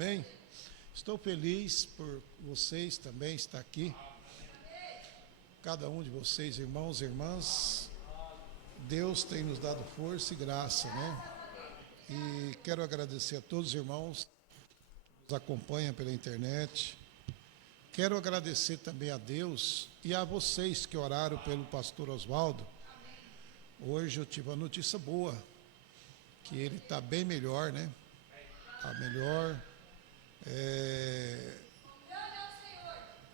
Amém? Estou feliz por vocês também estar aqui. Cada um de vocês, irmãos e irmãs, Deus tem nos dado força e graça, né? E quero agradecer a todos os irmãos que nos acompanham pela internet. Quero agradecer também a Deus e a vocês que oraram pelo pastor Oswaldo. Hoje eu tive uma notícia boa, que ele está bem melhor, né? Está melhor.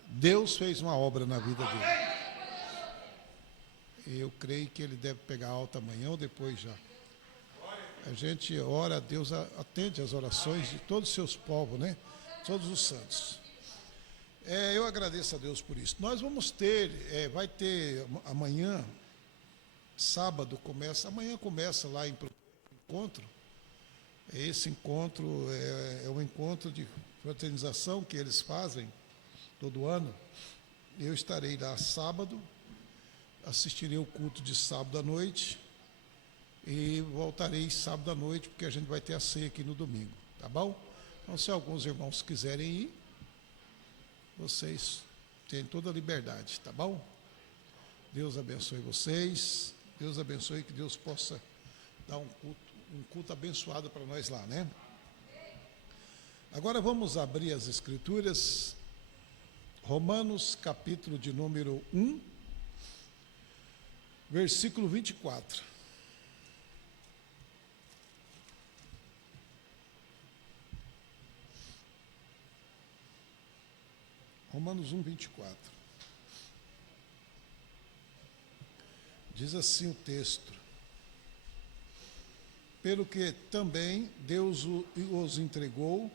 Deus fez uma obra na vida dele. Eu creio que ele deve pegar alta amanhã ou depois já. A gente ora, Deus atende às orações de todos os seus povos, né? Todos os santos. Eu agradeço a Deus por isso. Nós vamos ter, vai ter amanhã, sábado amanhã começa lá em encontro. Esse encontro é um encontro de fraternização que eles fazem todo ano. Eu estarei lá sábado, assistirei o culto de sábado à noite e voltarei sábado à noite, porque a gente vai ter a ceia aqui no domingo, tá bom? Então, se alguns irmãos quiserem ir, vocês têm toda a liberdade, tá bom? Deus abençoe vocês, Deus abençoe, que Deus possa dar um culto abençoado para nós lá, né? Agora vamos abrir as Escrituras, Romanos, capítulo de número 1, versículo 24. Romanos 1, 24. Diz assim o texto: pelo que também Deus os entregou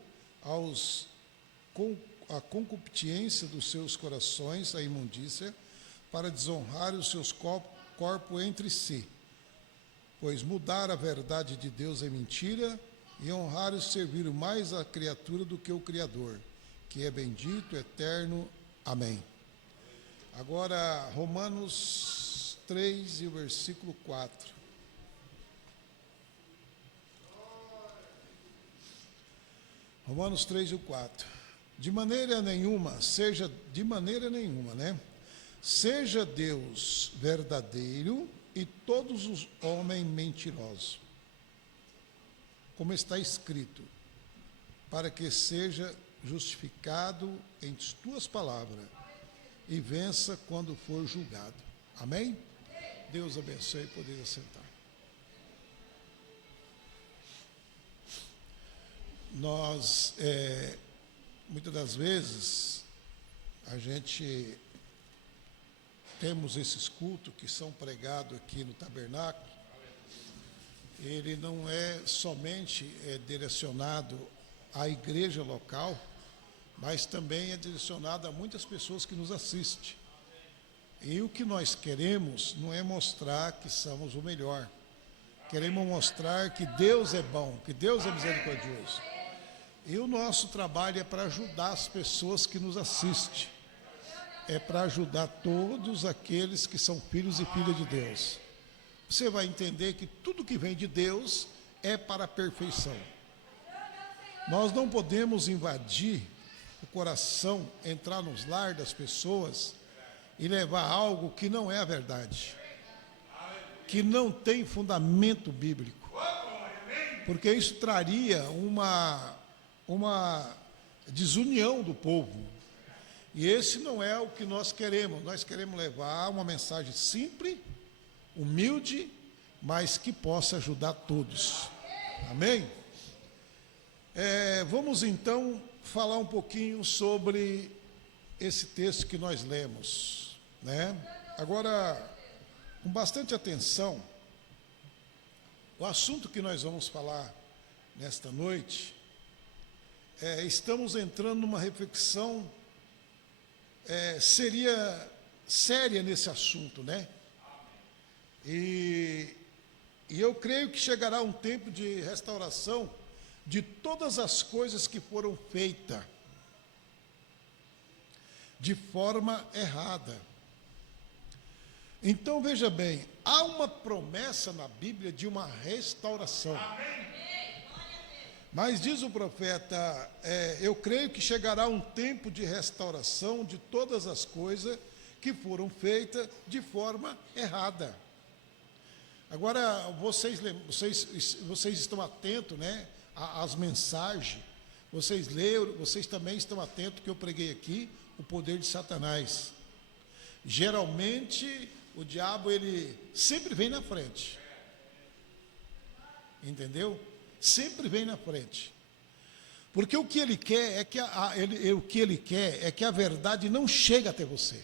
à concupiscência dos seus corações, à imundícia, para desonrar os seus corpos entre si, pois mudar a verdade de Deus em mentira e honrar e servir mais a criatura do que o Criador, que é bendito, eterno. Amém. Agora, Romanos 3 e o versículo 4. Romanos 3 e o 4. De maneira nenhuma, né? Seja Deus verdadeiro e todos os homens mentirosos, como está escrito, para que seja justificado em tuas palavras e vença quando for julgado. Amém? Deus abençoe e poder assentar. Nós, muitas das vezes, a gente temos esses cultos que são pregados aqui no tabernáculo. Ele não é somente direcionado à igreja local, mas também é direcionado a muitas pessoas que nos assistem. E o que nós queremos não é mostrar que somos o melhor. Queremos mostrar que Deus é bom, que Deus é misericordioso. E o nosso trabalho é para ajudar as pessoas que nos assistem. É para ajudar todos aqueles que são filhos e filhas de Deus. Você vai entender que tudo que vem de Deus é para a perfeição. Nós não podemos invadir o coração, entrar nos lares das pessoas e levar algo que não é a verdade, que não tem fundamento bíblico, porque isso traria uma desunião do povo, e esse não é o que nós queremos. Nós queremos levar uma mensagem simples, humilde, mas que possa ajudar todos. Amém? Vamos então falar um pouquinho sobre esse texto que nós lemos, né? Agora, com bastante atenção, o assunto que nós vamos falar nesta noite, estamos entrando numa reflexão séria nesse assunto, né? E eu creio que chegará um tempo de restauração de todas as coisas que foram feitas de forma errada. Então, veja bem, há uma promessa na Bíblia de uma restauração. Mas diz o profeta, eu creio que chegará um tempo de restauração de todas as coisas que foram feitas de forma errada. Agora, vocês estão atentos, né, às mensagens, vocês leram, vocês também estão atentos que eu preguei aqui, o poder de Satanás. Geralmente, o diabo, ele sempre vem na frente. Entendeu? Sempre vem na frente. Porque o que ele quer é que a verdade não chegue até você.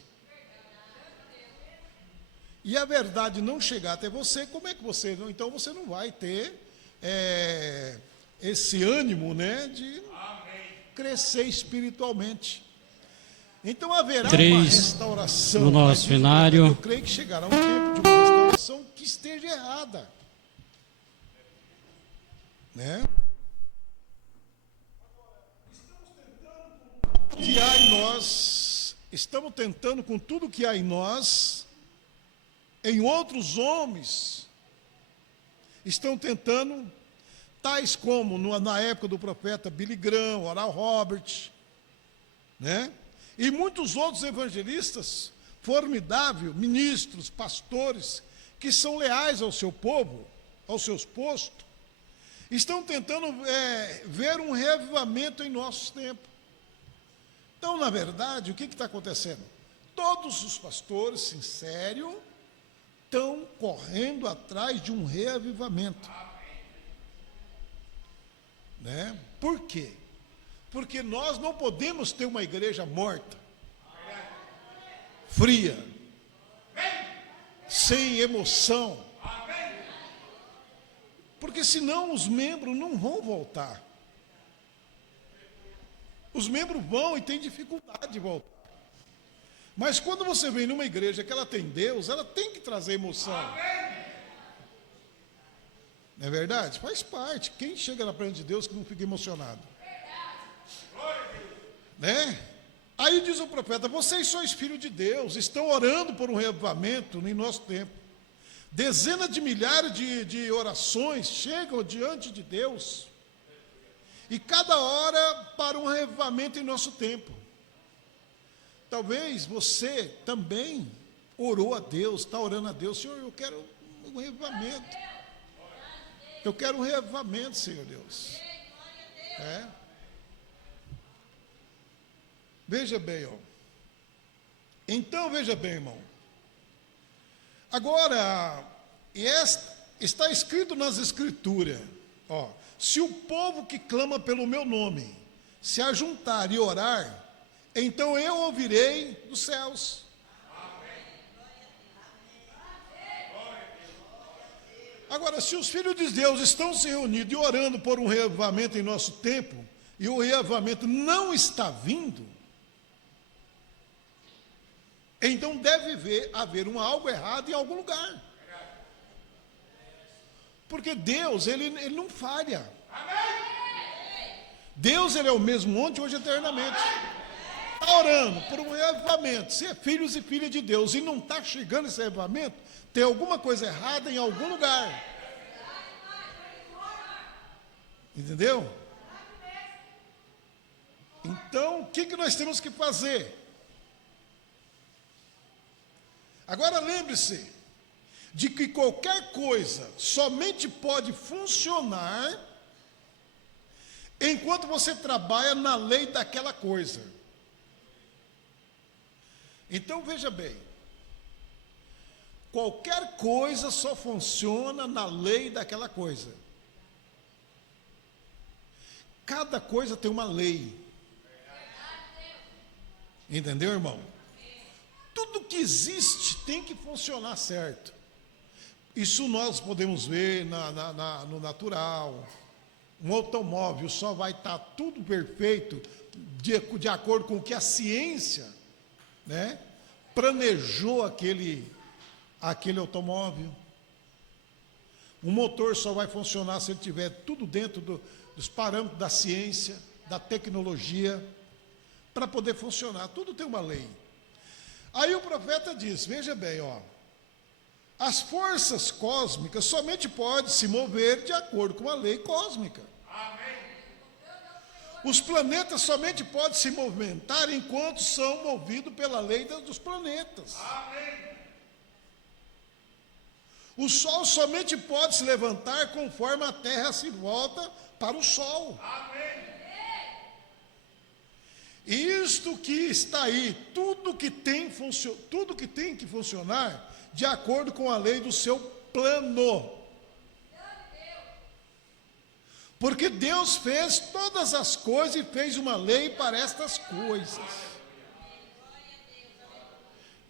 E a verdade não chegar até você, como é que você não? Então você não vai ter esse ânimo, né, de crescer espiritualmente. Então haverá uma restauração. No nosso cenário. Eu creio que chegará um tempo de uma restauração que esteja errada, né? Que há em nós, estamos tentando com tudo que há em nós. Em outros homens, estão tentando, tais como na época do profeta Billy Graham, Oral Roberts, né? E muitos outros evangelistas formidáveis, ministros, pastores, que são leais ao seu povo, aos seus postos, estão tentando ver um reavivamento em nossos tempos. Então, na verdade, o que está acontecendo? Todos os pastores sinceros estão correndo atrás de um reavivamento. Né? Por quê? Porque nós não podemos ter uma igreja morta, fria, sem emoção, porque senão os membros não vão voltar. Os membros vão e têm dificuldade de voltar. Mas quando você vem numa igreja que ela tem Deus, ela tem que trazer emoção. Não é verdade? Faz parte. Quem chega na presença de Deus que não fica emocionado? Né? Aí diz o profeta, vocês sois filhos de Deus, estão orando por um reavivamento em nosso tempo. Dezenas de milhares de orações chegam diante de Deus. E cada hora para um reavivamento em nosso tempo. Talvez você também orou a Deus, está orando a Deus, Senhor, eu quero um reavivamento. Eu quero um reavivamento, Senhor Deus. Veja bem, Então, veja bem, irmão. Agora, está escrito nas Escrituras, se o povo que clama pelo meu nome se ajuntar e orar, então eu ouvirei dos céus. Agora, se os filhos de Deus estão se reunindo e orando por um reavivamento em nosso tempo, e o reavivamento não está vindo, então deve haver algo errado em algum lugar. Porque Deus, ele não falha. Deus, ele é o mesmo ontem, hoje e eternamente. Está orando por um reavivamento, se é filhos e filhas de Deus, e não está chegando esse reavivamento, tem alguma coisa errada em algum lugar. Entendeu? Então, o que nós temos que fazer? Agora lembre-se de que qualquer coisa somente pode funcionar enquanto você trabalha na lei daquela coisa. Então veja bem, qualquer coisa só funciona na lei daquela coisa. Cada coisa tem uma lei. Entendeu, irmão? Tudo que existe tem que funcionar certo. Isso nós podemos ver no natural. Um automóvel só vai estar tudo perfeito de acordo com o que a ciência, né, planejou aquele automóvel. O motor só vai funcionar se ele tiver tudo dentro dos parâmetros da ciência, da tecnologia, para poder funcionar. Tudo tem uma lei. Aí o profeta diz, veja bem, as forças cósmicas somente podem se mover de acordo com a lei cósmica. Amém. Os planetas somente podem se movimentar enquanto são movidos pela lei dos planetas. O Sol somente pode se levantar conforme a Terra se volta para o Sol. Isto que está aí, tudo que tem que funcionar de acordo com a lei do seu plano. Porque Deus fez todas as coisas e fez uma lei para estas coisas.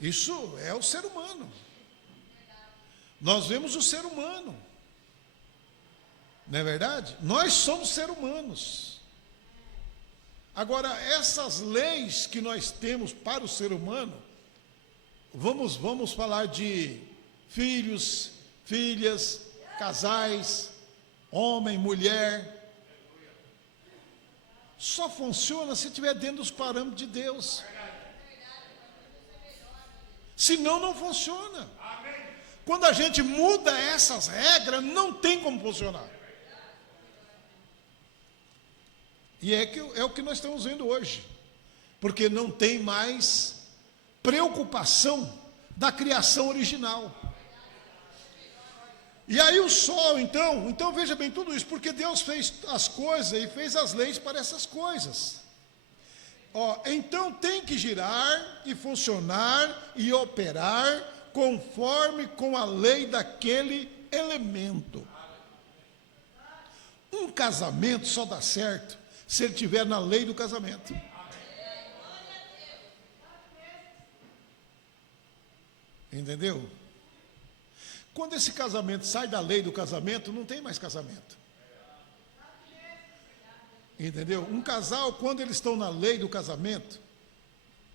Isso é o ser humano. Nós vemos o ser humano. Não é verdade? Nós somos seres humanos. Agora, essas leis que nós temos para o ser humano, vamos falar de filhos, filhas, casais, homem, mulher. Só funciona se estiver dentro dos parâmetros de Deus. Senão não funciona. Quando a gente muda essas regras, não tem como funcionar. E é o que nós estamos vendo hoje. Porque não tem mais preocupação da criação original. E aí o sol, então veja bem tudo isso, porque Deus fez as coisas e fez as leis para essas coisas. Então tem que girar e funcionar e operar conforme com a lei daquele elemento. Um casamento só dá certo se ele estiver na lei do casamento. Entendeu? Quando esse casamento sai da lei do casamento, não tem mais casamento. Entendeu? Um casal, quando eles estão na lei do casamento,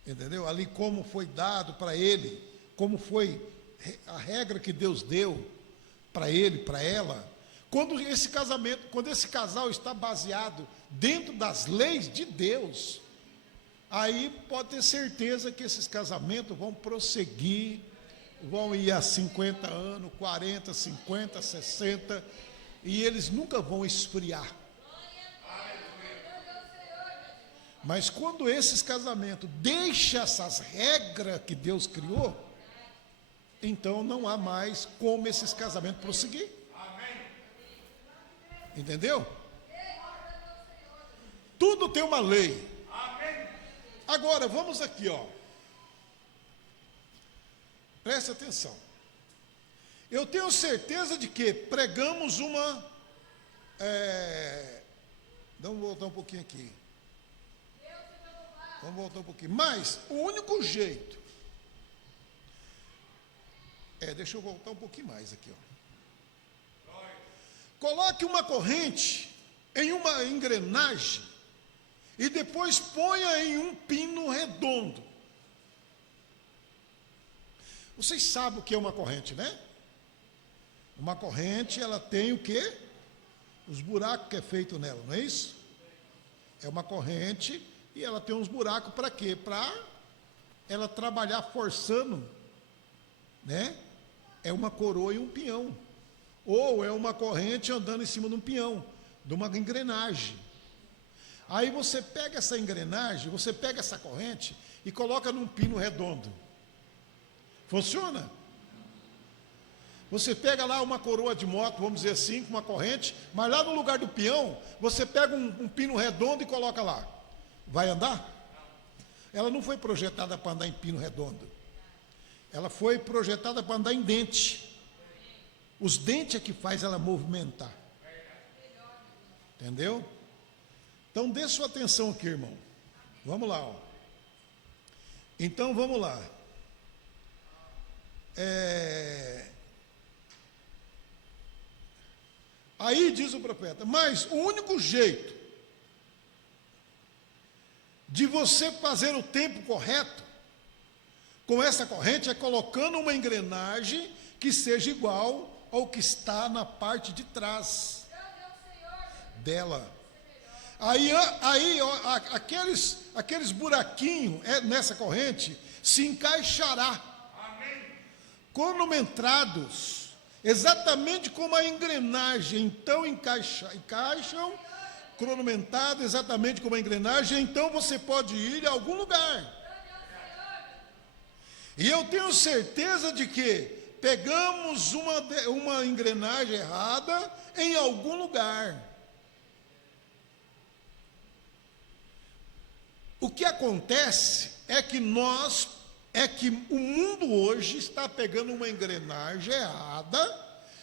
entendeu? Ali como foi dado para ele, como foi a regra que Deus deu para ele, para ela. Quando esse casal está baseado dentro das leis de Deus, aí pode ter certeza que esses casamentos vão prosseguir, vão ir a 50 anos, 40, 50, 60, e eles nunca vão esfriar. Mas quando esses casamentos deixam essas regras que Deus criou, então não há mais como esses casamentos prosseguir. Entendeu? Tudo tem uma lei. Agora, vamos aqui, preste atenção. Eu tenho certeza de que pregamos vamos voltar um pouquinho aqui. Mas o único jeito. Deixa eu voltar um pouquinho mais aqui, Coloque uma corrente em uma engrenagem e depois ponha em um pino redondo. Vocês sabem o que é uma corrente, né? Uma corrente, ela tem o quê? Os buracos que é feito nela, não é isso? É uma corrente e ela tem uns buracos para quê? Para ela trabalhar forçando, né? É uma coroa e um pinhão. Ou é uma corrente andando em cima de um pinhão, de uma engrenagem. Aí você pega essa engrenagem, você pega essa corrente e coloca num pino redondo. Funciona? Você pega lá uma coroa de moto, vamos dizer assim, com uma corrente, mas lá no lugar do peão, você pega um pino redondo e coloca lá. Vai andar? Ela não foi projetada para andar em pino redondo. Ela foi projetada para andar em dente. Os dentes é que faz ela movimentar. Entendeu? Então, dê sua atenção aqui, irmão. Vamos lá, Então, vamos lá. Aí diz o profeta, mas o único jeito de você fazer o tempo correto com essa corrente é colocando uma engrenagem que seja igual ao que está na parte de trás dela. Aí aqueles buraquinhos nessa corrente se encaixará, cronometrados, exatamente como a engrenagem. Então encaixam cronometrada exatamente como a engrenagem, então você pode ir a algum lugar. E eu tenho certeza de que pegamos uma engrenagem errada em algum lugar. O que acontece é que o mundo hoje está pegando uma engrenagem errada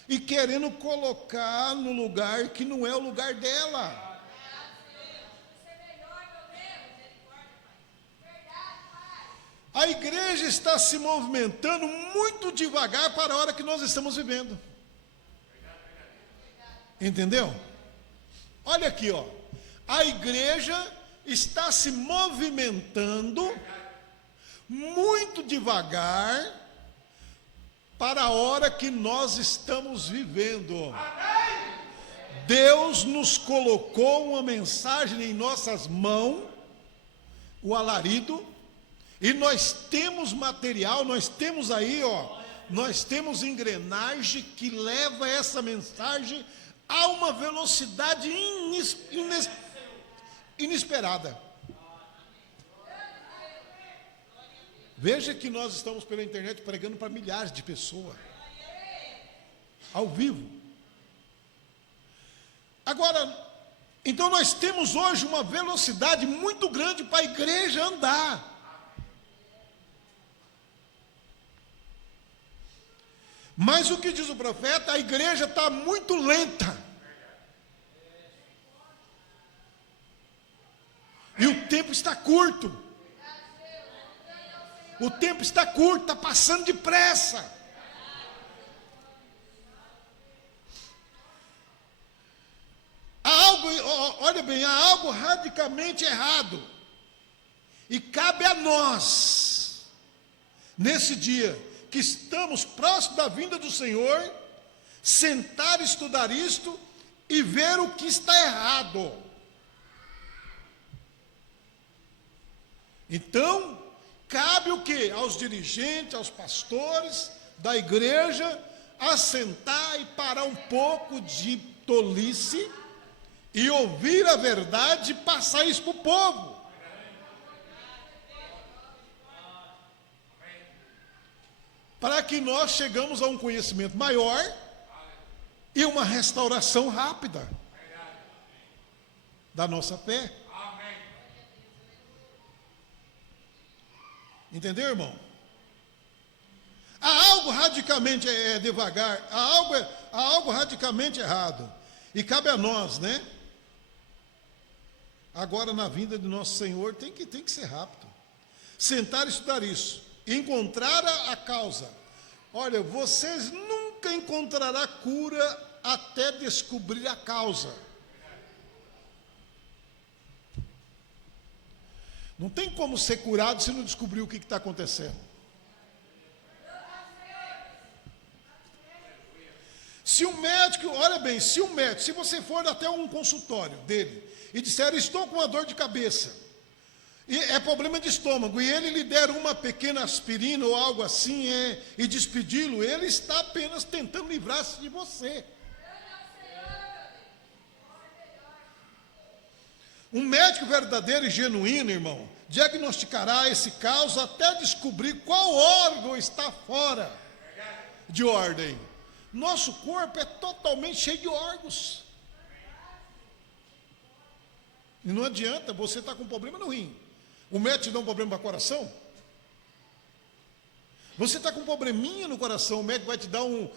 e querendo colocar no lugar que não é o lugar dela. A igreja está se movimentando muito devagar para a hora que nós estamos vivendo. Entendeu? Olha aqui, ó. A igreja está se movimentando muito devagar para a hora que nós estamos vivendo. Deus nos colocou uma mensagem em nossas mãos, o alarido, e nós temos material, nós temos aí, ó, nós temos engrenagem que leva essa mensagem a uma velocidade inesperada. Veja que nós estamos pela internet pregando para milhares de pessoas, ao vivo. Agora, então nós temos hoje uma velocidade muito grande para a igreja andar. Mas o que diz o profeta? A igreja está muito lenta. E o tempo está curto. O tempo está curto, está passando depressa. Há algo, olha bem, há algo radicalmente errado. E cabe a nós, nesse dia, que estamos próximos da vinda do Senhor, sentar, estudar isto e ver o que está errado. Então, cabe o quê? Aos dirigentes, aos pastores da igreja, assentar e parar um pouco de tolice e ouvir a verdade e passar isso para o povo. Para que nós chegamos a um conhecimento maior e uma restauração rápida da nossa fé. Entendeu, irmão? Há algo radicalmente devagar, há algo radicalmente errado. E cabe a nós, né? Agora, na vinda do nosso Senhor, tem que ser rápido. Sentar e estudar isso. Encontrar a causa. Olha, vocês nunca encontrarão cura até descobrir a causa. Não tem como ser curado se não descobrir o que está acontecendo. Se o médico, olha bem, se você for até um consultório dele e disser, estou com uma dor de cabeça, e é problema de estômago, e ele lhe der uma pequena aspirina ou algo assim, e despedi-lo, ele está apenas tentando livrar-se de você. Um médico verdadeiro e genuíno, irmão, diagnosticará esse caso até descobrir qual órgão está fora de ordem. Nosso corpo é totalmente cheio de órgãos. E não adianta, você estar com problema no rim. O médico te dá um problema para o coração? Você está com um probleminha no coração, o médico vai te dar um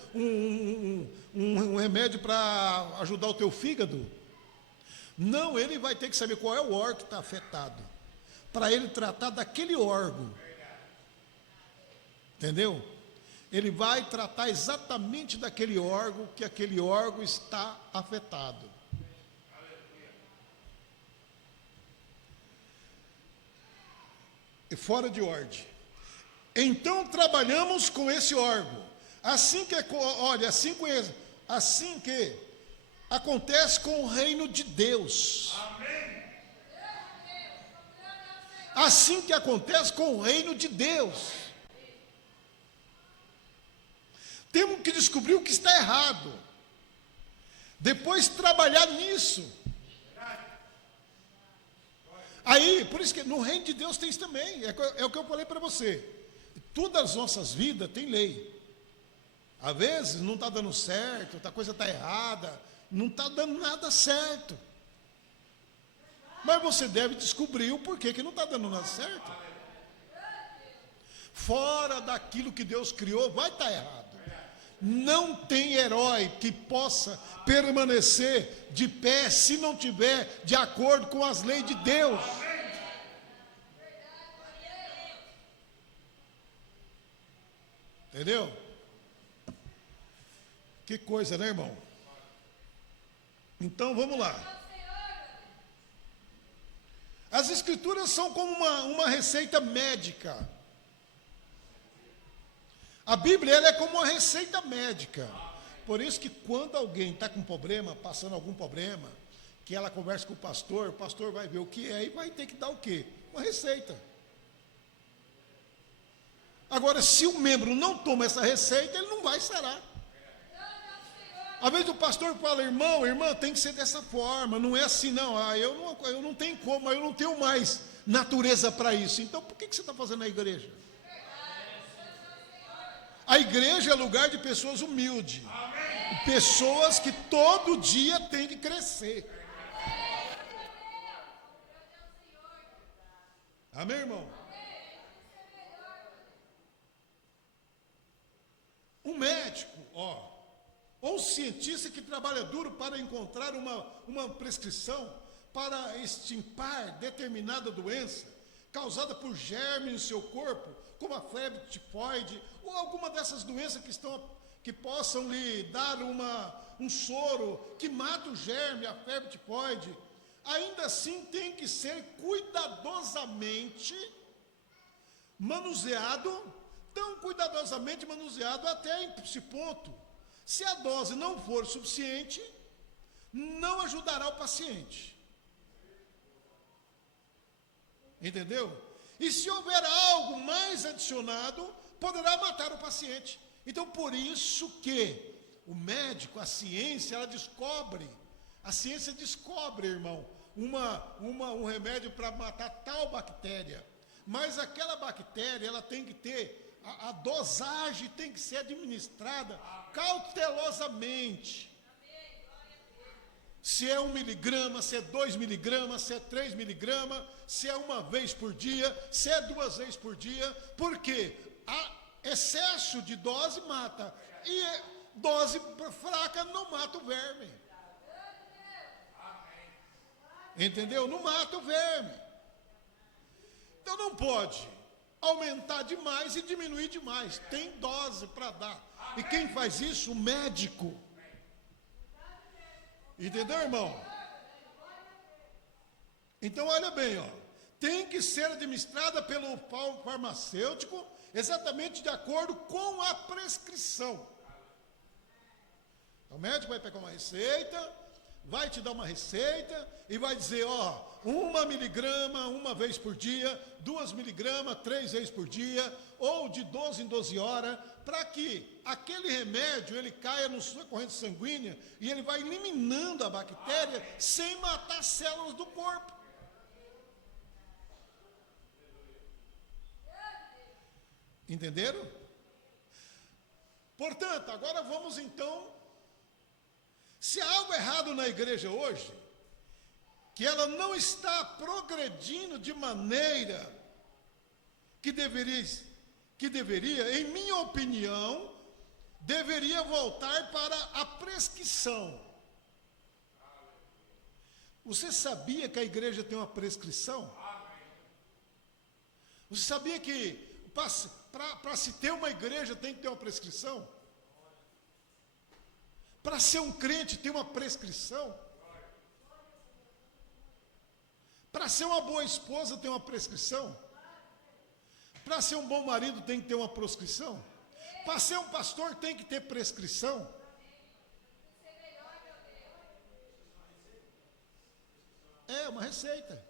remédio para ajudar o teu fígado? Não, ele vai ter que saber qual é o órgão que está afetado, para ele tratar daquele órgão. Entendeu? Ele vai tratar exatamente daquele órgão, que aquele órgão está afetado. Fora de ordem. Então trabalhamos com esse órgão. Assim que acontece com o reino de Deus. Amém. Assim que acontece com o reino de Deus. Temos que descobrir o que está errado. Depois trabalhar nisso. Aí, por isso que no reino de Deus tem isso também. É o que eu falei para você. Todas as nossas vidas tem lei. Às vezes não está dando certo, a coisa está errada, não está dando nada certo. Mas você deve descobrir o porquê que não está dando nada certo. Fora daquilo que Deus criou, vai estar errado. Não tem herói que possa permanecer de pé se não tiver de acordo com as leis de Deus. Entendeu? Que coisa, né, irmão? Então vamos lá. As escrituras são como uma receita médica. A Bíblia ela é como uma receita médica. Por isso que quando alguém está com problema, passando algum problema, que ela conversa com o pastor vai ver o que é e vai ter que dar o quê? Uma receita. Agora, se o membro não toma essa receita, ele não vai sarar. Às vezes o pastor fala, irmã, tem que ser dessa forma, não é assim não, eu não tenho como, eu não tenho mais natureza para isso. Então, por que você está fazendo na igreja? A igreja é lugar de pessoas humildes, pessoas que todo dia têm que crescer. Amém, irmão? Um médico, ou um cientista que trabalha duro para encontrar uma prescrição para extirpar determinada doença causada por germes no seu corpo, como a febre tifoide, ou alguma dessas doenças que possam lhe dar um soro que mata o germe, a febre tifoide, ainda assim tem que ser cuidadosamente manuseado, tão cuidadosamente manuseado até esse ponto. Se a dose não for suficiente, não ajudará o paciente. Entendeu? E se houver algo mais adicionado, poderá matar o paciente. Então, por isso que o médico, a ciência descobre, irmão, um remédio para matar tal bactéria. Mas aquela bactéria, ela tem que ter, a dosagem tem que ser administrada cautelosamente. Se é 1 miligrama, se é 2 miligramas, se é 3 miligramas, se é uma vez por dia, se é 2 vezes por dia, porque excesso de dose mata, e dose fraca não mata o verme. Entendeu? Não mata o verme. Então não pode aumentar demais e diminuir demais, tem dose para dar. E quem faz isso? O médico. Entendeu, irmão? Então, olha bem, tem que ser administrada pelo farmacêutico exatamente de acordo com a prescrição. Então, o médico vai pegar uma receita, vai te dar uma receita e vai dizer, 1 miligrama uma vez por dia, 2 miligramas 3 vezes por dia, ou de 12 em 12 horas, para que aquele remédio ele caia na sua corrente sanguínea e ele vai eliminando a bactéria sem matar as células do corpo. Entenderam? Portanto, agora vamos então, se há algo errado na igreja hoje, que ela não está progredindo de maneira que deveria, em minha opinião, deveria voltar para a prescrição. Você sabia que a igreja tem uma prescrição? Você sabia que para se ter uma igreja tem que ter uma prescrição? Para ser um crente tem uma prescrição? Para ser uma boa esposa tem uma prescrição? Para ser um bom marido tem que ter uma prescrição? Para ser um pastor tem que ter prescrição? É uma receita.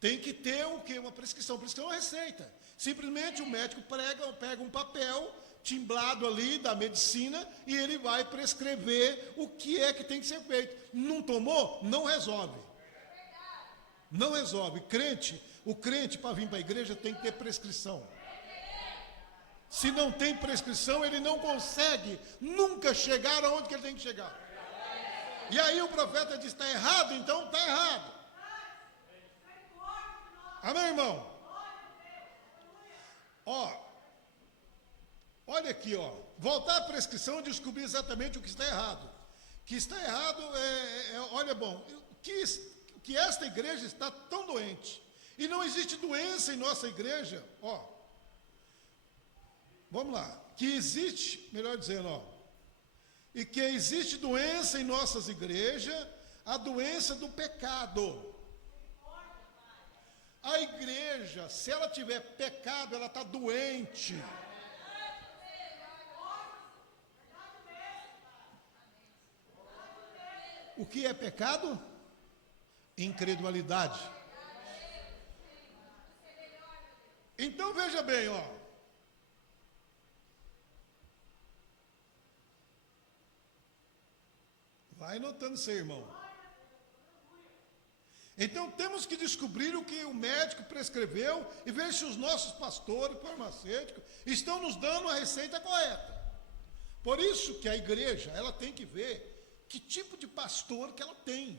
Tem que ter o quê? Uma prescrição. Prescrição é uma receita. Simplesmente o médico pega um papel timbrado ali da medicina e ele vai prescrever o que é que tem que ser feito. Não tomou? Não resolve. Não resolve. O crente para vir para a igreja tem que ter prescrição. Se não tem prescrição, ele não consegue nunca chegar aonde que ele tem que chegar. E aí o profeta diz, está errado, então está errado. Amém, irmão? Olha aqui, voltar à prescrição e descobrir exatamente o que está errado. O que está errado olha bom, que esta igreja está tão doente. E não existe doença em nossa igreja, vamos lá, que existe, melhor dizendo, e que existe doença em nossas igrejas, a doença do pecado. A igreja, se ela tiver pecado, ela está doente. O que é pecado? Incredulidade. Então veja bem, vai notando isso aí, irmão. Então temos que descobrir o que o médico prescreveu e ver se os nossos pastores farmacêuticos estão nos dando a receita correta. Por isso que a igreja, ela tem que ver que tipo de pastor que ela tem.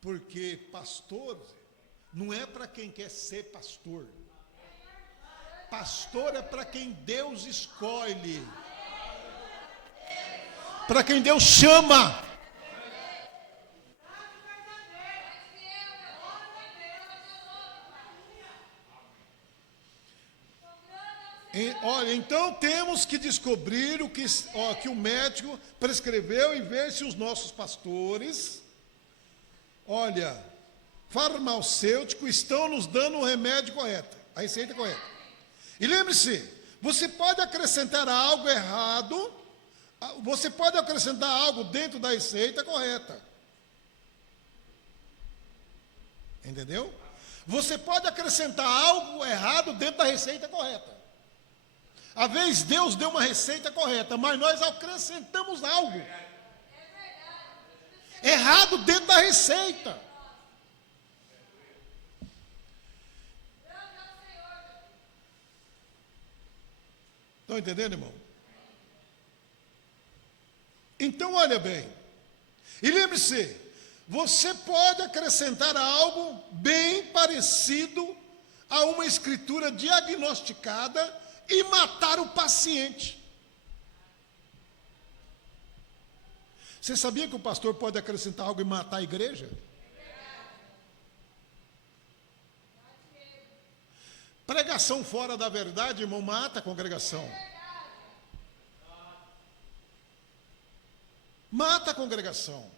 Porque pastor não é para quem quer ser pastor. Pastor é para quem Deus escolhe. Para quem Deus chama. Olha, então temos que descobrir o que o médico prescreveu e ver se os nossos pastores, farmacêuticos, estão nos dando o remédio correto, a receita correta. E lembre-se, você pode acrescentar algo errado, você pode acrescentar algo dentro da receita correta. Entendeu? Você pode acrescentar algo errado dentro da receita correta. Às vezes Deus deu uma receita correta, mas nós acrescentamos algo errado dentro da receita. Estão entendendo, irmão? Então, olha bem. E lembre-se, você pode acrescentar algo bem parecido a uma escritura diagnosticada e matar o paciente. Você sabia que o pastor pode acrescentar algo e matar a igreja? Pregação fora da verdade, irmão, mata a congregação. Mata a congregação.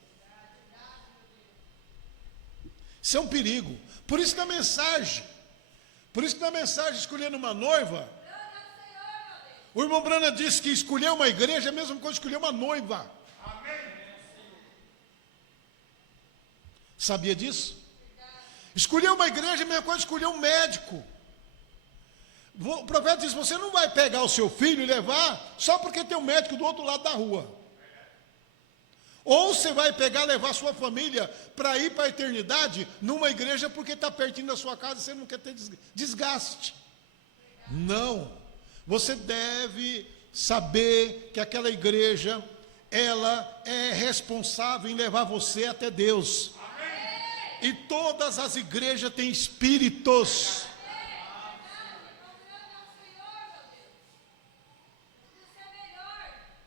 Isso é um perigo. Por isso que na mensagem escolhendo uma noiva, o irmão Brana disse que escolher uma igreja é a mesma coisa que escolher uma noiva. Sabia disso? Escolher uma igreja é a mesma coisa que escolher um médico. O profeta diz, você não vai pegar o seu filho e levar só porque tem um médico do outro lado da rua. Ou você vai pegar e levar sua família para ir para a eternidade numa igreja porque está pertinho da sua casa e você não quer ter desgaste. Não. Você deve saber que aquela igreja, ela é responsável em levar você até Deus. E todas as igrejas têm espíritos.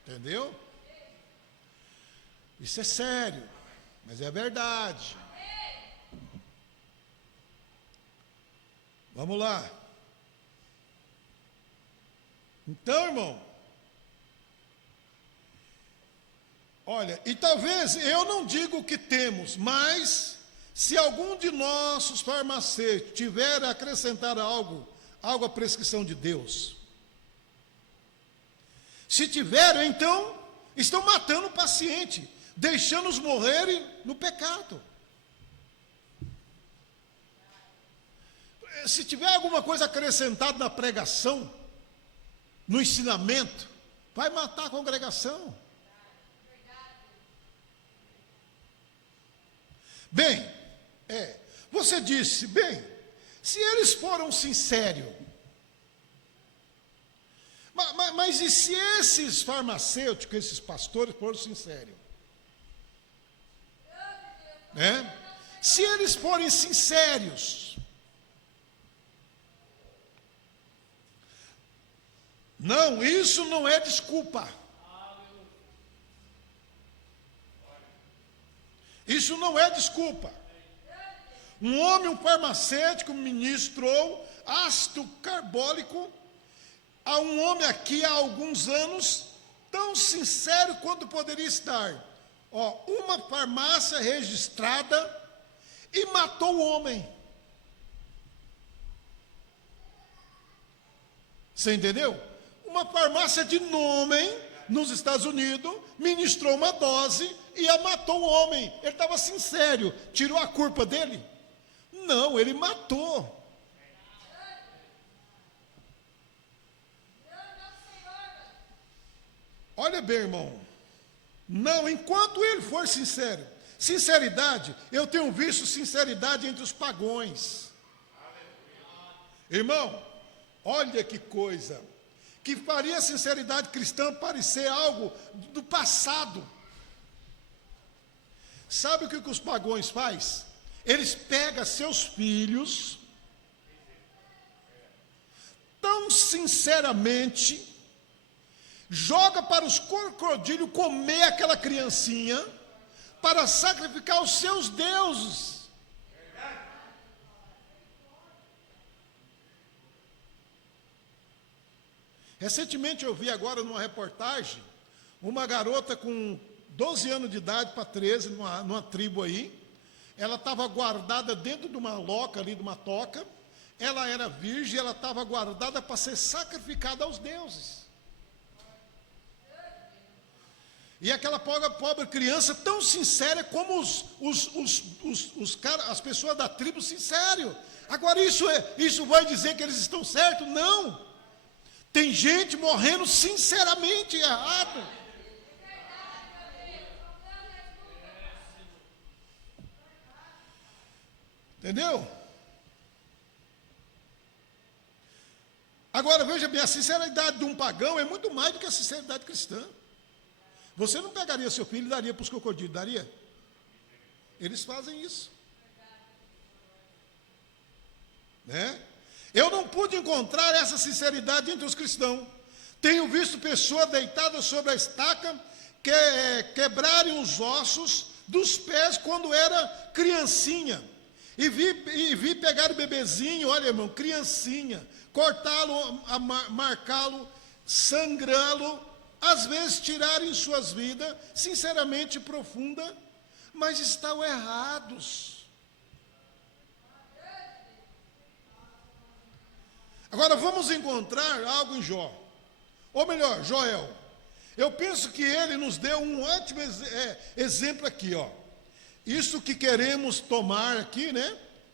Entendeu? Isso é sério, mas é verdade. Vamos lá. Então, irmão, olha, e talvez eu não digo que temos, mas se algum de nossos farmacêuticos tiver a acrescentar algo à prescrição de Deus, se tiver, então, estão matando o paciente, deixando-os morrerem no pecado. Se tiver alguma coisa acrescentada na pregação, no ensinamento, vai matar a congregação. Bem, você disse, bem, se eles foram sinceros, mas e se esses farmacêuticos, esses pastores foram sinceros? Se eles forem sinceros, não, isso não é desculpa. Isso não é desculpa. Um homem, um farmacêutico, ministrou ácido carbólico a um homem aqui há alguns anos, tão sincero quanto poderia estar. Uma farmácia registrada, e matou o homem. Você entendeu? Uma farmácia de nome nos Estados Unidos ministrou uma dose e a matou o homem. Ele estava sincero. Tirou a culpa dele? Não, ele matou. Olha bem, irmão. Não, enquanto ele for sincero. Sinceridade, eu tenho visto sinceridade entre os pagões. Irmão, olha que coisa. Que faria a sinceridade cristã parecer algo do passado. Sabe o que os pagões fazem? Eles pegam seus filhos, tão sinceramente, joga para os crocodilos comer aquela criancinha, para sacrificar os seus deuses. Recentemente eu vi agora numa reportagem, uma garota com 12 anos de idade para 13, numa tribo aí, ela estava guardada dentro de uma loca ali, de uma toca, ela era virgem, ela estava guardada para ser sacrificada aos deuses. E aquela pobre criança tão sincera como os caras, as pessoas da tribo sincero. Agora isso vai dizer que eles estão certos? Não. Tem gente morrendo sinceramente errado. Entendeu? Agora veja bem, a sinceridade de um pagão é muito mais do que a sinceridade cristã. Você não pegaria seu filho e daria para os crocodilos, daria? Eles fazem isso. Eu não pude encontrar essa sinceridade entre os cristãos. Tenho visto pessoas deitadas sobre a estaca quebrarem os ossos dos pés quando era criancinha. E vi pegar o bebezinho, olha irmão, criancinha, cortá-lo, marcá-lo, sangrá-lo, às vezes tirarem suas vidas, sinceramente profunda, mas estão errados. Agora vamos encontrar algo em Jó, ou melhor, Joel. Eu penso que ele nos deu um ótimo exemplo aqui, Isso que queremos tomar aqui,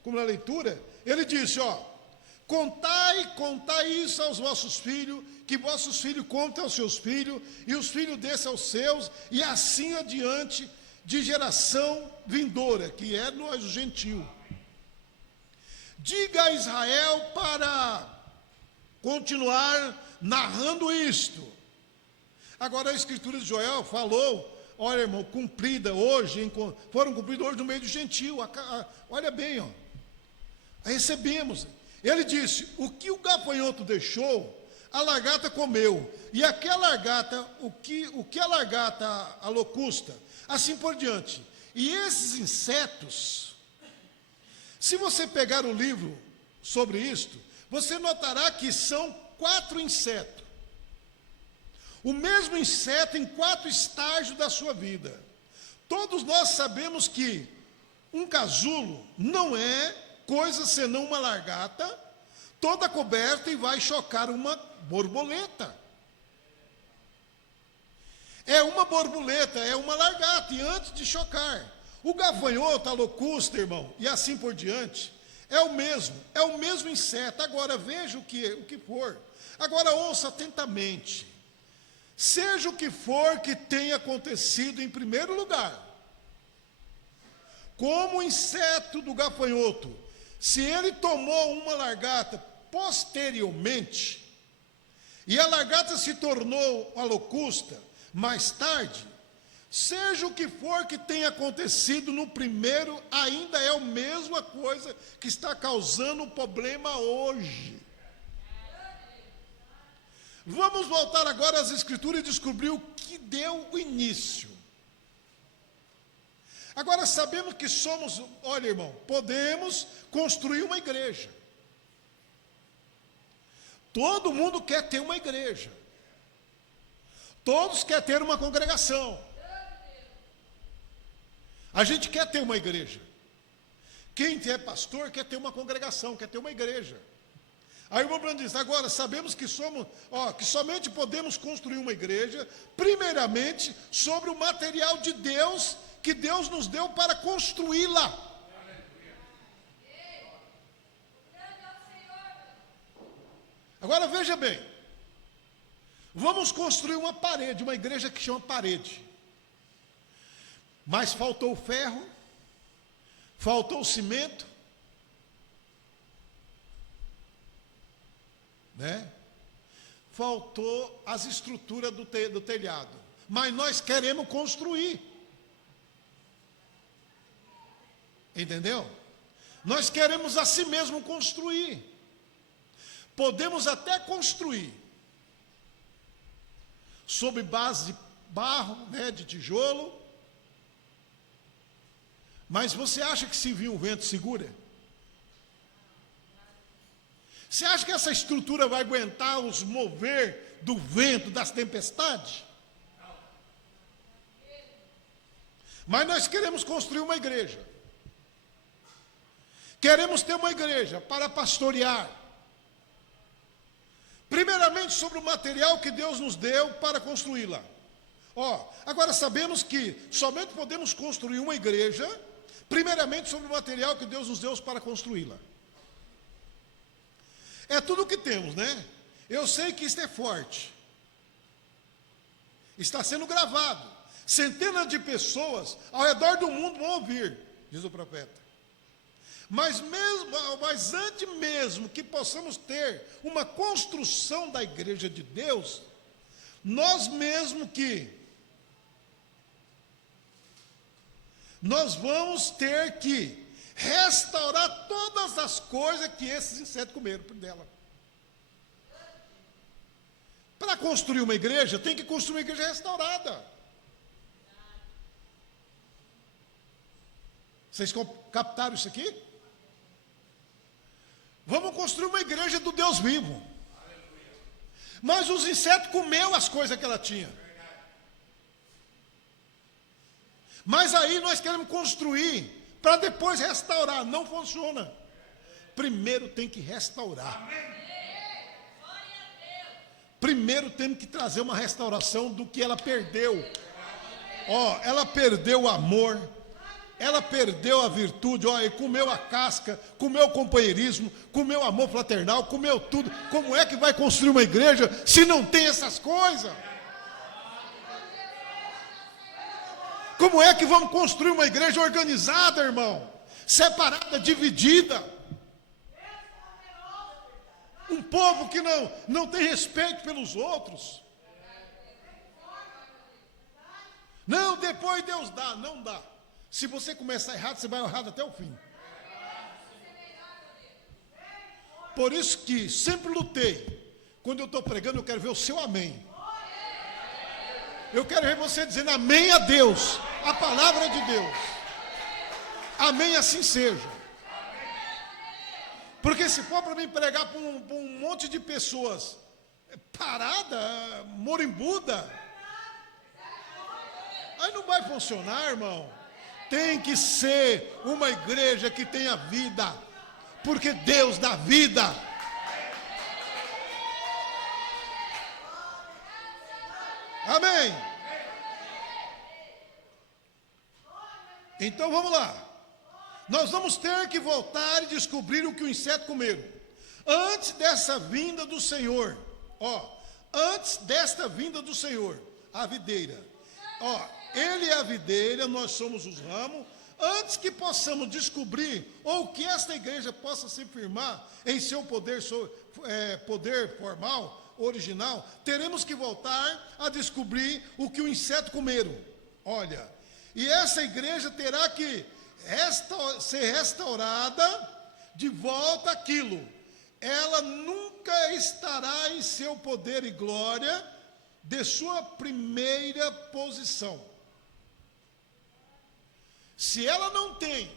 como na leitura, ele disse, contai isso aos vossos filhos, que vossos filhos contem aos seus filhos, e os filhos desses aos seus, e assim adiante, de geração vindoura, que é nós, o gentio. Diga a Israel para continuar narrando isto. Agora a escritura de Joel falou, olha irmão, cumprida hoje, foram cumpridas hoje no meio do gentio, olha bem, recebemos. Ele disse, o que o gafanhoto deixou, a lagarta comeu, e aqui a lagarta, o que a lagarta, a locusta, assim por diante. E esses insetos, se você pegar o livro sobre isto, você notará que são 4 insetos. O mesmo inseto em 4 estágios da sua vida. Todos nós sabemos que um casulo não é coisa senão uma lagarta, toda coberta e vai chocar uma borboleta. É uma borboleta, é uma lagarta, e antes de chocar. O gafanhoto, a locusta, irmão, e assim por diante, é o mesmo inseto. Agora veja o que for. Agora ouça atentamente. Seja o que for que tenha acontecido em primeiro lugar, como o inseto do gafanhoto, se ele tomou uma lagarta posteriormente, e a lagarta se tornou a locusta mais tarde, seja o que for que tenha acontecido no primeiro, ainda é a mesma coisa que está causando o problema hoje. Vamos voltar agora às Escrituras e descobrir o que deu o início. Agora sabemos que somos, olha irmão, podemos construir uma igreja. Todo mundo quer ter uma igreja. Todos querem ter uma congregação. A gente quer ter uma igreja. Quem é pastor quer ter uma congregação, quer ter uma igreja. Aí o irmão Brando diz, agora sabemos que que somente podemos construir uma igreja, primeiramente, sobre o material de Deus, que Deus nos deu para construí-la. Agora veja bem, vamos construir uma parede, uma igreja que chama parede. Mas faltou o ferro, faltou o cimento, né? Faltou as estruturas do telhado. Mas nós queremos construir. Entendeu? Nós queremos a si mesmo construir. Podemos até construir sob base de barro, né, de tijolo. Mas você acha que se vir um vento segura? Você acha que essa estrutura vai aguentar os mover do vento, das tempestades? Mas nós queremos construir uma igreja. Queremos ter uma igreja para pastorear. Primeiramente sobre o material que Deus nos deu para construí-la. Agora sabemos que somente podemos construir uma igreja, primeiramente sobre o material que Deus nos deu para construí-la. É tudo o que temos, né? Eu sei que isto é forte. Está sendo gravado. Centenas de pessoas ao redor do mundo vão ouvir, diz o profeta. Mas antes mesmo que possamos ter uma construção da igreja de Deus, nós vamos ter que restaurar todas as coisas que esses insetos comeram dela. Para construir uma igreja, tem que construir uma igreja restaurada. Vocês captaram isso aqui? Vamos construir uma igreja do Deus vivo. Mas os insetos comeu as coisas que ela tinha. Mas aí nós queremos construir para depois restaurar. Não funciona. Primeiro tem que restaurar. Primeiro temos que trazer uma restauração do que ela perdeu. Ela perdeu o amor. Ela perdeu a virtude, e comeu a casca, comeu o companheirismo, comeu o amor fraternal, comeu tudo. Como é que vai construir uma igreja se não tem essas coisas? Como é que vamos construir uma igreja organizada, irmão? Separada, dividida. Um povo que não tem respeito pelos outros. Não, depois Deus dá, não dá. Se você começar errado, você vai errado até o fim. Por isso que sempre lutei. Quando eu estou pregando, eu quero ver o seu amém. Eu quero ver você dizendo amém a Deus, a palavra de Deus. Amém, assim seja. Porque se for para mim pregar para um monte de pessoas parada, moribunda, aí não vai funcionar, irmão. Tem que ser uma igreja que tenha vida, porque Deus dá vida. Amém? Então vamos lá. Nós vamos ter que voltar e descobrir o que o inseto comeram. Antes dessa vinda do Senhor, antes desta vinda do Senhor, a videira. Ele é a videira, nós somos os ramos, Antes que possamos descobrir, ou que esta igreja possa se firmar em seu poder, poder formal, original, teremos que voltar a descobrir o que o inseto comeram. Olha, e essa igreja terá que ser restaurada de volta àquilo. Ela nunca estará em seu poder e glória de sua primeira posição. Se ela não tem,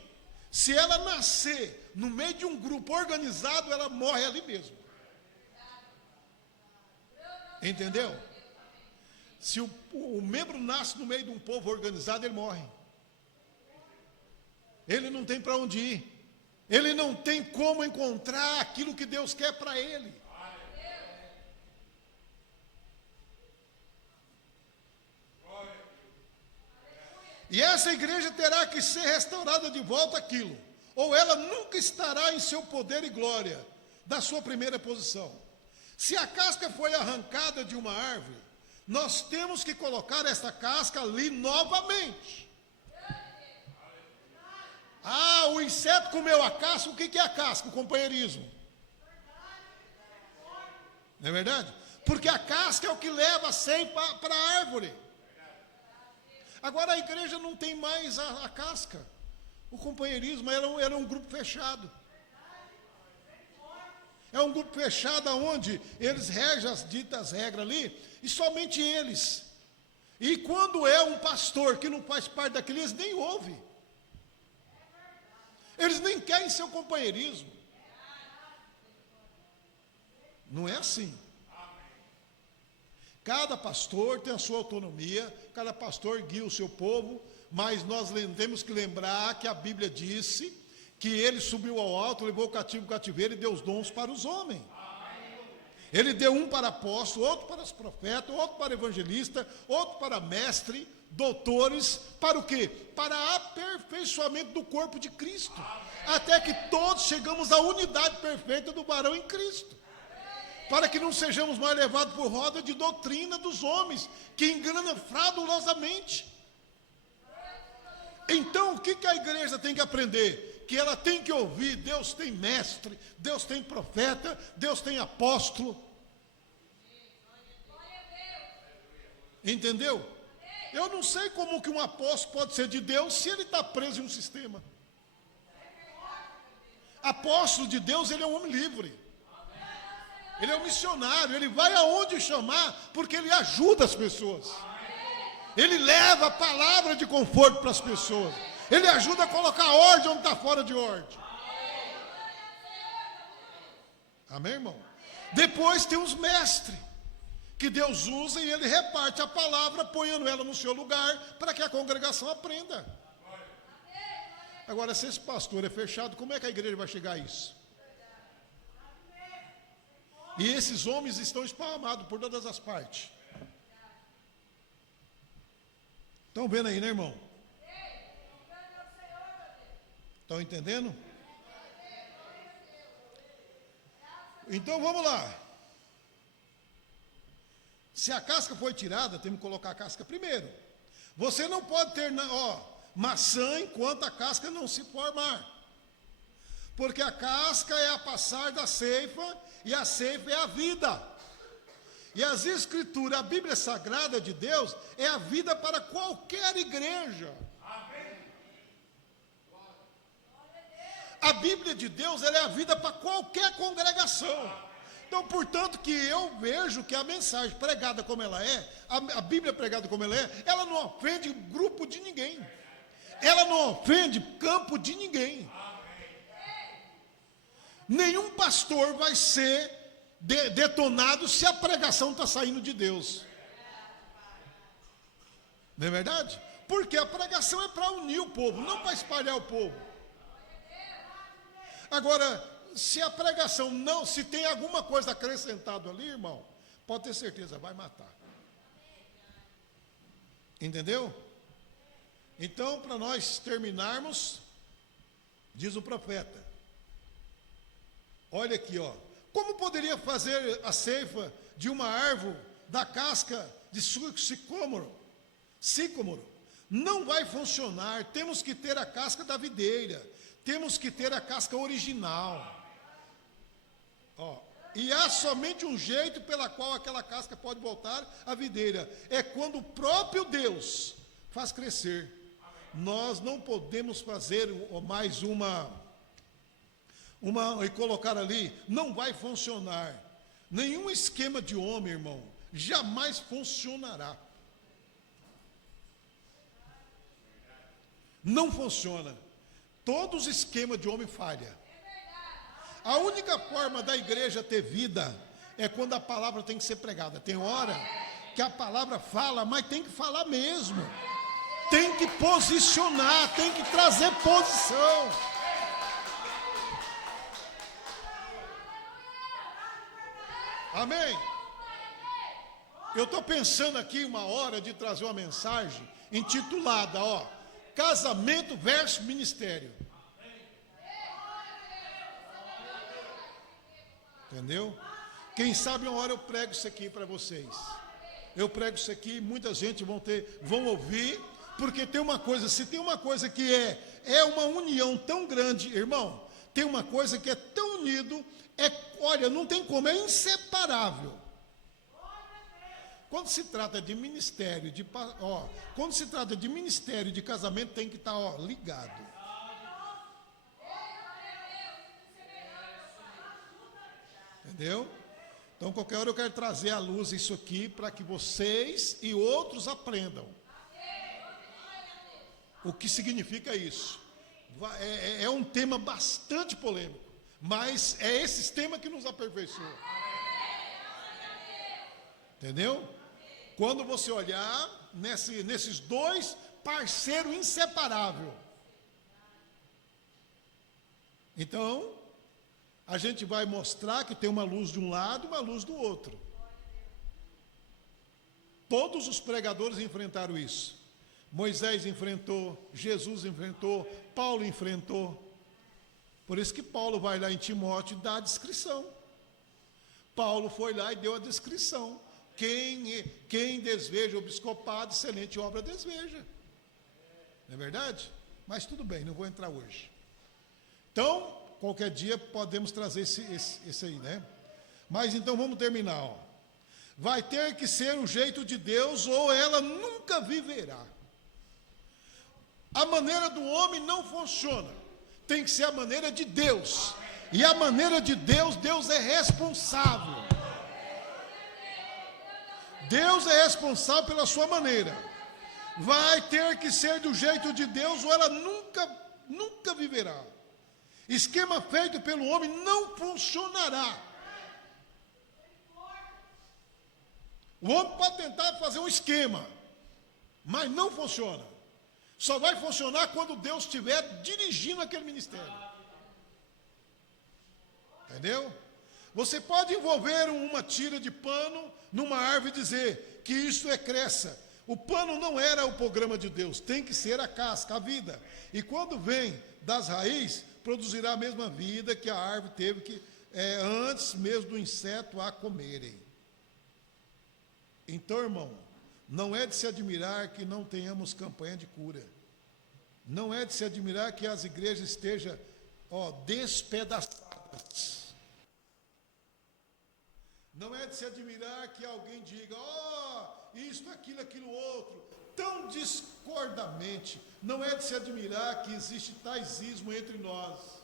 se ela nascer no meio de um grupo organizado, ela morre ali mesmo. Entendeu? Se o membro nasce no meio de um povo organizado, ele morre. Ele não tem para onde ir. Ele não tem como encontrar aquilo que Deus quer para ele. E essa igreja terá que ser restaurada de volta àquilo, ou ela nunca estará em seu poder e glória da sua primeira posição. Se a casca foi arrancada de uma árvore, nós temos que colocar essa casca ali novamente. Ah, o inseto comeu a casca. O que é a casca? O companheirismo. Não é verdade? Porque a casca é o que leva sempre para a árvore. Agora a igreja não tem mais a casca. O companheirismo era um grupo fechado. É um grupo fechado onde eles regem as ditas regras ali, e somente eles. E quando é um pastor que não faz parte daquilo, eles nem ouvem. Eles nem querem seu companheirismo. Não é assim. Cada pastor tem a sua autonomia, cada pastor guia o seu povo, mas nós temos que lembrar que a Bíblia disse que ele subiu ao alto, levou o cativo cativeiro e deu os dons para os homens. Ele deu um para apóstolo, outro para os profetas, outro para evangelista, outro para mestre, doutores, para o quê? Para aperfeiçoamento do corpo de Cristo, até que todos chegamos à unidade perfeita do varão em Cristo, para que não sejamos mais levados por roda de doutrina dos homens, que enganam fraudulosamente. Então, o que a igreja tem que aprender? Que ela tem que ouvir: Deus tem mestre, Deus tem profeta, Deus tem apóstolo. Entendeu? Eu não sei como que um apóstolo pode ser de Deus se ele está preso em um sistema. Apóstolo de Deus, ele é um homem livre. Ele é um missionário, ele vai aonde chamar, porque ele ajuda as pessoas. Ele leva a palavra de conforto para as pessoas. Ele ajuda a colocar ordem onde está fora de ordem. Amém, irmão? Depois tem os mestres, que Deus usa e ele reparte a palavra, apoiando ela no seu lugar, para que a congregação aprenda. Agora, se esse pastor é fechado, como é que a igreja vai chegar a isso? E esses homens estão espalhados por todas as partes. Estão vendo aí, né, irmão? Estão entendendo? Então vamos lá. Se a casca foi tirada, temos que colocar a casca primeiro. Você não pode ter maçã enquanto a casca não se formar. Porque a casca é a passar da ceifa, e a ceifa é a vida. E as escrituras, a Bíblia Sagrada de Deus, é a vida para qualquer igreja. A Bíblia de Deus, ela é a vida para qualquer congregação. Então, portanto, que eu vejo que a mensagem pregada como ela é, a Bíblia pregada como ela é, ela não ofende grupo de ninguém. Ela não ofende campo de ninguém. Nenhum pastor vai ser detonado se a pregação está saindo de Deus. Não é verdade? Porque a pregação é para unir o povo, não para espalhar o povo. Agora, se a pregação não, se tem alguma coisa acrescentada ali, irmão, pode ter certeza, vai matar. Entendeu? Então, para nós terminarmos, diz o profeta, olha aqui, como poderia fazer a ceifa de uma árvore da casca de sicômoro? Não vai funcionar. Temos que ter a casca da videira. Temos que ter a casca original. E há somente um jeito pela qual aquela casca pode voltar à videira. É quando o próprio Deus faz crescer. Nós não podemos fazer mais uma e colocar ali. Não vai funcionar. Nenhum esquema de homem, irmão, jamais funcionará. Não funciona. Todos os esquemas de homem falham. A única forma da igreja ter vida é quando a palavra tem que ser pregada. Tem hora que a palavra fala, mas tem que falar mesmo. Tem que posicionar, tem que trazer posição. Amém? Eu estou pensando aqui uma hora de trazer uma mensagem intitulada, Casamento versus Ministério. Entendeu? Quem sabe uma hora eu prego isso aqui para vocês. Eu prego isso aqui, muita gente vão ouvir, porque tem uma coisa, se tem uma coisa que é uma união tão grande, irmão, tem uma coisa que é tão unido, olha, não tem como, é inseparável. Quando se trata de ministério, quando se trata de ministério de casamento, tem que estar, ligado. Entendeu? Então, qualquer hora eu quero trazer à luz isso aqui para que vocês e outros aprendam. O que significa isso? É um tema bastante polêmico, mas é esse tema que nos aperfeiçoa. Entendeu? Quando você olhar nesses dois parceiros inseparáveis. Então, a gente vai mostrar que tem uma luz de um lado e uma luz do outro. Todos os pregadores enfrentaram isso. Moisés enfrentou, Jesus enfrentou, Paulo enfrentou. Por isso que Paulo vai lá em Timóteo e dá a descrição. Paulo foi lá e deu a descrição. Quem deseja o episcopado, excelente obra deseja. Não é verdade? Mas tudo bem, não vou entrar hoje. Então, qualquer dia podemos trazer esse aí, né? Mas então vamos terminar. Vai ter que ser o jeito de Deus ou ela nunca viverá. A maneira do homem não funciona. Tem que ser a maneira de Deus. E a maneira de Deus, Deus é responsável. Deus é responsável pela sua maneira. Vai ter que ser do jeito de Deus ou ela nunca viverá. Esquema feito pelo homem não funcionará. O homem pode tentar fazer um esquema, mas não funciona. Só vai funcionar quando Deus estiver dirigindo aquele ministério. Entendeu? Você pode envolver uma tira de pano numa árvore e dizer que isso é cressa. O pano não era o programa de Deus, tem que ser a casca, a vida. E quando vem das raízes, produzirá a mesma vida que a árvore teve que antes mesmo do inseto a comerem. Então, irmão, não é de se admirar que não tenhamos campanha de cura. Não é de se admirar que as igrejas estejam despedaçadas. Não é de se admirar que alguém diga, isto, aquilo, outro, tão discordamente. Não é de se admirar que existe taisismo entre nós.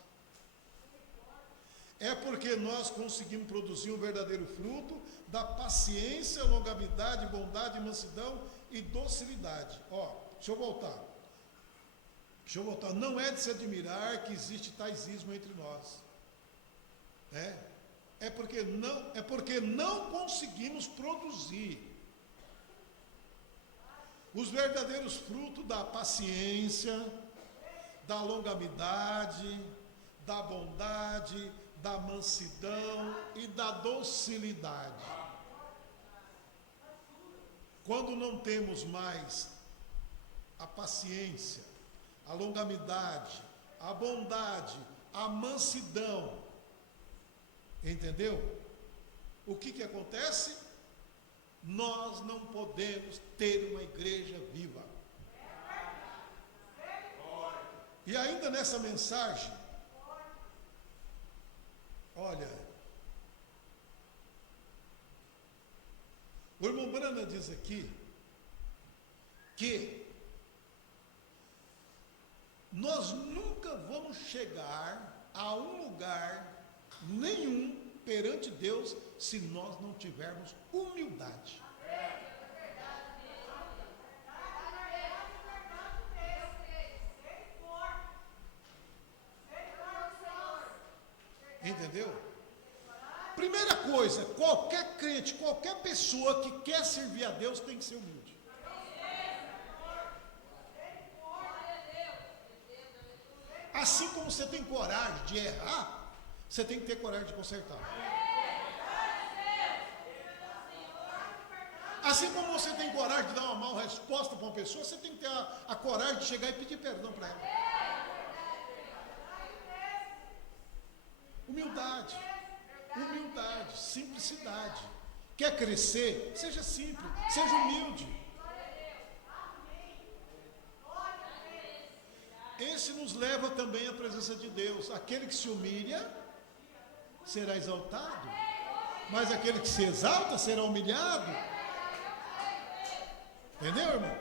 É porque nós conseguimos produzir um verdadeiro fruto da paciência, longanimidade, bondade, mansidão e docilidade. Deixa eu voltar. Não é de se admirar que existe taisismo entre nós. É porque não conseguimos produzir os verdadeiros frutos da paciência, da longanimidade, da bondade, da mansidão e da docilidade. Quando não temos mais a paciência, a longanimidade, a bondade, a mansidão, entendeu? O que acontece? Nós não podemos ter uma igreja viva. E ainda nessa mensagem, olha, o irmão Brana diz aqui que nós nunca vamos chegar a um lugar nenhum perante Deus se nós não tivermos humildade. Entendeu? Primeira coisa, qualquer crente, qualquer pessoa que quer servir a Deus tem que ser humilde. Assim como você tem coragem de errar, você tem que ter coragem de consertar. Assim como você tem coragem de dar uma mal resposta para uma pessoa, você tem que ter a coragem de chegar e pedir perdão para ela. Humildade, simplicidade. Quer crescer? Seja simples, seja humilde. Esse nos leva também à presença de Deus. Aquele que se humilha será exaltado, mas aquele que se exalta será humilhado. Entendeu, irmão?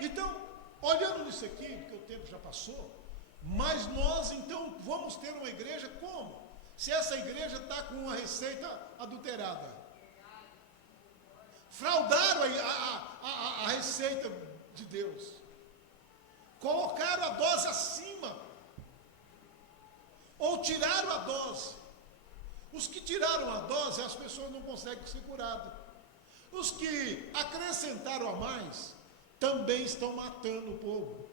Então, olhando nisso aqui, porque o tempo já passou, mas nós então vamos ter uma igreja como? Se essa igreja está com uma receita adulterada. Fraudaram a receita de Deus. Colocaram a dose acima. Ou tiraram a dose. Os que tiraram a dose, as pessoas não conseguem ser curadas. Os que acrescentaram a mais, também estão matando o povo.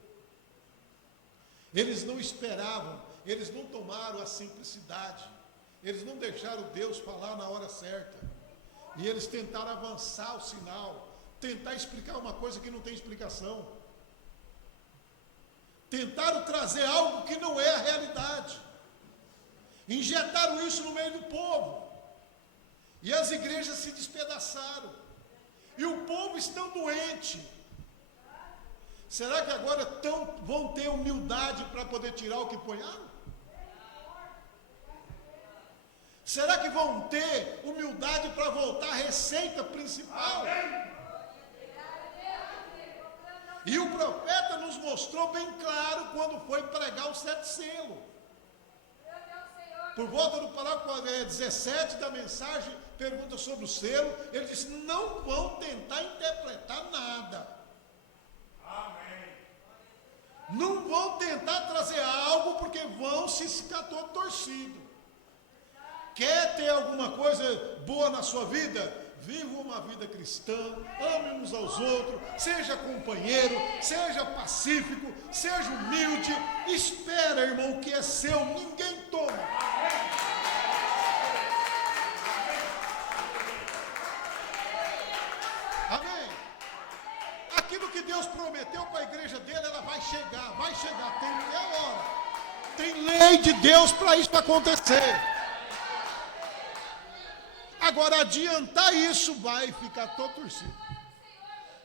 Eles não esperavam, eles não tomaram a simplicidade. Eles não deixaram Deus falar na hora certa. E eles tentaram avançar o sinal, tentar explicar uma coisa que não tem explicação. Tentaram trazer algo que não é a realidade. Injetaram isso no meio do povo. E as igrejas se despedaçaram. E o povo está doente. Será que agora vão ter humildade para poder tirar o que ponharam? Será que vão ter humildade para voltar à receita principal? E o profeta nos mostrou bem claro quando foi pregar os 7 selos. Por volta do parágrafo 17 da mensagem, pergunta sobre o selo, ele disse, não vão tentar interpretar nada. Não vão tentar trazer algo, porque vão se ficar todo torcido. Quer ter alguma coisa boa na sua vida? Viva uma vida cristã, ame uns aos outros, seja companheiro, seja pacífico, seja humilde. Espera, irmão, o que é seu, ninguém toma. Amém? Aquilo que Deus prometeu para a igreja dele, ela vai chegar, tem hora. Tem lei de Deus para isso acontecer. Agora, adiantar isso vai ficar todo torcido.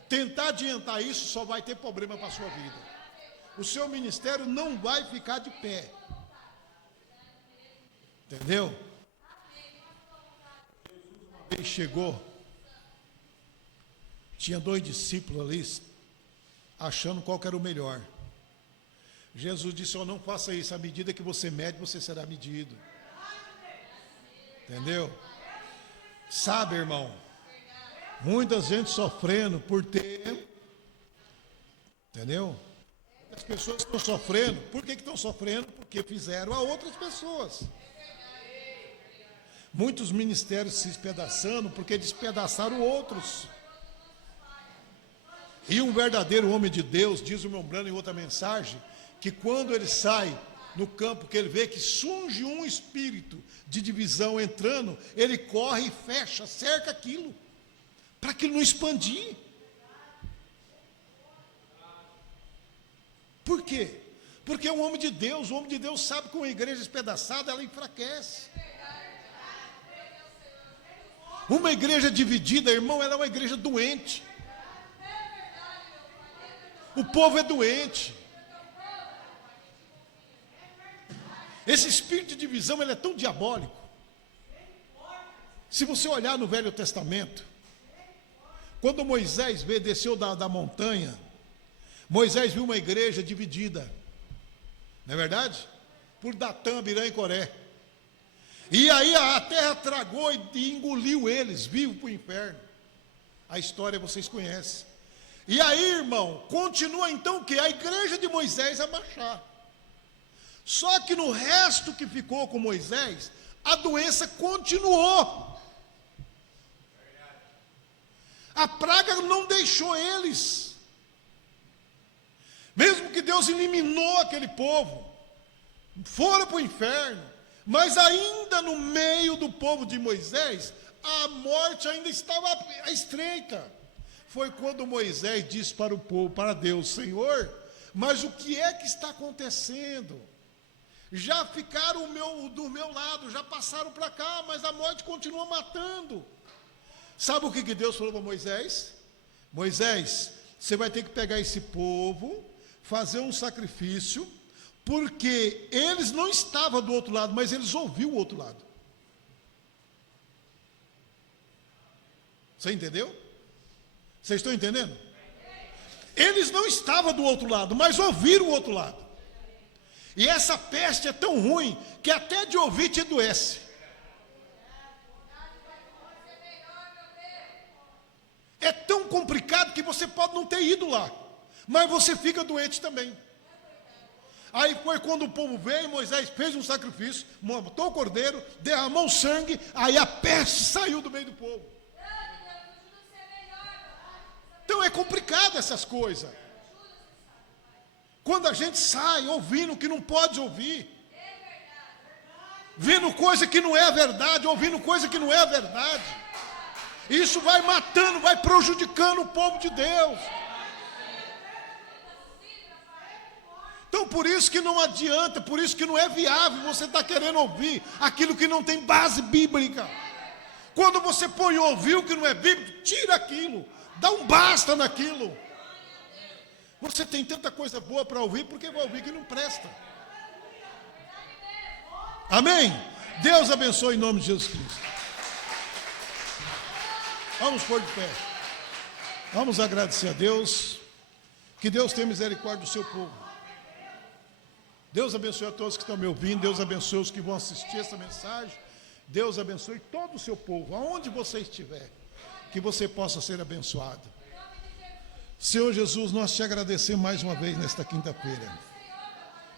Tentar adiantar isso só vai ter problema para a sua vida. O seu ministério não vai ficar de pé. Entendeu? Ele chegou, tinha 2 discípulos ali, achando qual que era o melhor. Jesus disse, não faça isso, à medida que você mede, você será medido. Entendeu? Sabe, irmão, muita gente sofrendo por ter, entendeu? As pessoas estão sofrendo, por que estão sofrendo? Porque fizeram a outras pessoas. Muitos ministérios se despedaçando porque despedaçaram outros. E um verdadeiro homem de Deus, diz o irmão Brano em outra mensagem, que quando ele sai no campo, que ele vê que surge um espírito de divisão entrando, ele corre e fecha, cerca aquilo, para aquilo não expandir. Por quê? Porque o homem de Deus sabe que uma igreja despedaçada, ela enfraquece. Uma igreja dividida, irmão, ela é uma igreja doente. O povo é doente. Esse espírito de divisão, ele é tão diabólico. Se você olhar no Velho Testamento, quando Moisés desceu da montanha, Moisés viu uma igreja dividida, não é verdade? Por Datã, Abirã e Coré. E aí a terra tragou e engoliu eles, vivos para o inferno. A história vocês conhecem. E aí, irmão, continua então o quê? A igreja de Moisés a marchar. Só que no resto que ficou com Moisés, a doença continuou. A praga não deixou eles. Mesmo que Deus eliminou aquele povo, foram para o inferno, mas ainda no meio do povo de Moisés, a morte ainda estava à estreita. Foi quando Moisés disse para o povo, para Deus: Senhor, mas o que é que está acontecendo? Já ficaram do meu lado, já passaram para cá, mas a morte continua matando. Sabe o que Deus falou para Moisés? Moisés, você vai ter que pegar esse povo, fazer um sacrifício, porque eles não estavam do outro lado, mas eles ouviram o outro lado. Você entendeu? Vocês estão entendendo? Eles não estavam do outro lado, mas ouviram o outro lado. E essa peste é tão ruim que até de ouvir te adoece. É tão complicado que você pode não ter ido lá, mas você fica doente também. Aí foi quando o povo veio, Moisés fez um sacrifício, matou o cordeiro, derramou sangue, aí a peste saiu do meio do povo. Então é complicado essas coisas. Quando a gente sai ouvindo o que não pode ouvir, vendo coisa que não é verdade, ouvindo coisa que não é verdade, isso vai matando, vai prejudicando o povo de Deus. Então por isso que não adianta, por isso que não é viável você estar querendo ouvir aquilo que não tem base bíblica. Quando você põe ouvir o que não é bíblico, tira aquilo, dá um basta naquilo. Você tem tanta coisa boa para ouvir, porque vai ouvir que não presta. Amém? Deus abençoe em nome de Jesus Cristo. Vamos pôr de pé. Vamos agradecer a Deus. Que Deus tenha misericórdia do seu povo. Deus abençoe a todos que estão me ouvindo. Deus abençoe os que vão assistir essa mensagem. Deus abençoe todo o seu povo, aonde você estiver, que você possa ser abençoado. Senhor Jesus, nós te agradecemos mais uma vez nesta quinta-feira.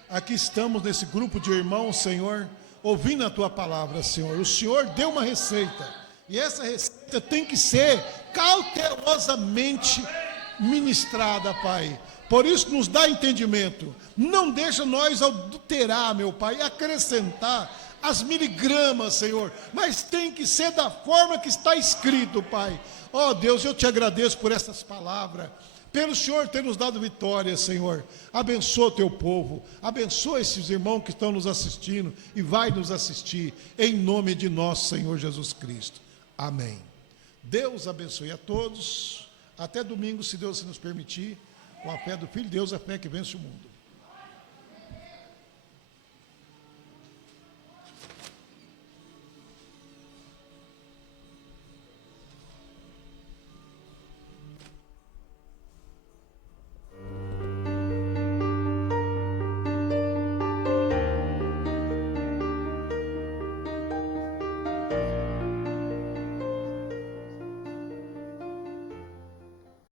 Aqui estamos nesse grupo de irmãos, Senhor, ouvindo a tua palavra, Senhor. O Senhor deu uma receita, e essa receita tem que ser cautelosamente ministrada, Pai. Por isso nos dá entendimento. Não deixa nós adulterar, meu Pai, e acrescentar as miligramas, Senhor, mas tem que ser da forma que está escrito, Pai. Ó Deus, eu te agradeço por essas palavras, pelo Senhor ter nos dado vitória, Senhor. Abençoa o teu povo, abençoa esses irmãos que estão nos assistindo e vai nos assistir, em nome de nosso Senhor Jesus Cristo. Amém. Deus abençoe a todos. Até domingo, se Deus nos permitir, com a fé do Filho de Deus, a fé que vence o mundo.